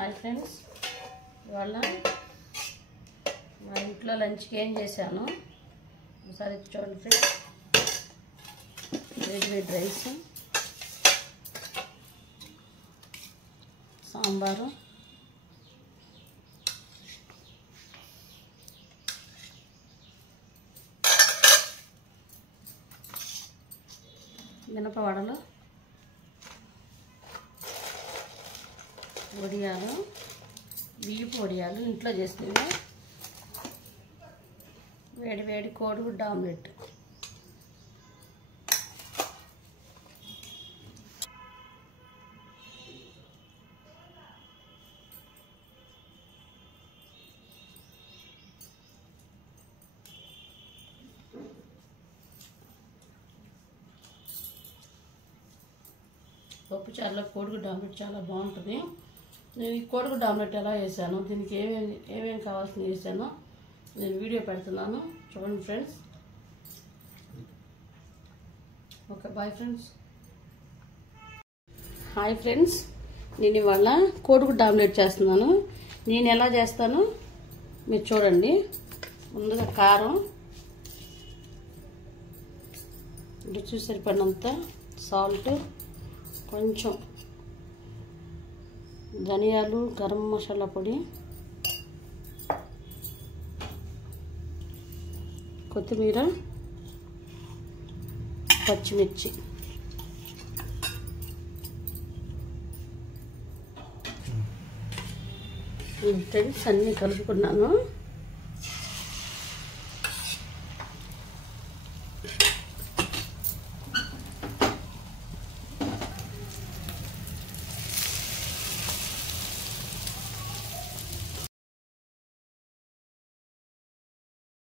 Hi friends, ఇవాళ మా ఇంట్లో లంచ్కి ఏం చేశాను ఒకసారి చూడండి ఫ్రెండ్స్. వేడి రైస్, సాంబారు, మినపవడలు, వడియాలు, బియ్యపు వడియాలు ఇంట్లో చేసినవి, వేడి కోడిగుడ్డు ఆమ్లెట్. పప్పుచారులో కోడిగుడ్డు ఆమ్లెట్ చాలా బాగుంటుంది. నేను ఈ కోడిగుడ్డు ఆమ్లెట్ ఎలా వేసాను, దీనికి ఏమేమి కావాల్సింది వేసానో నేను వీడియో పెడుతున్నాను, చూడండి friends. Okay, bye friends. Hi friends, నేను ఇవాళ కోడిగుడ్డు ఆమ్లెట్ చేస్తున్నాను. నేను ఎలా చేస్తానో మీరు చూడండి. ముందుగా కారం, రుచి సరిపడినంత సాల్ట్, కొంచెం ధనియాలు, గరం మసాలా పొడి, కొత్తిమీర, పచ్చిమిర్చి. ఫ్రెండ్స్ అన్నీ కలుపుకున్నాను.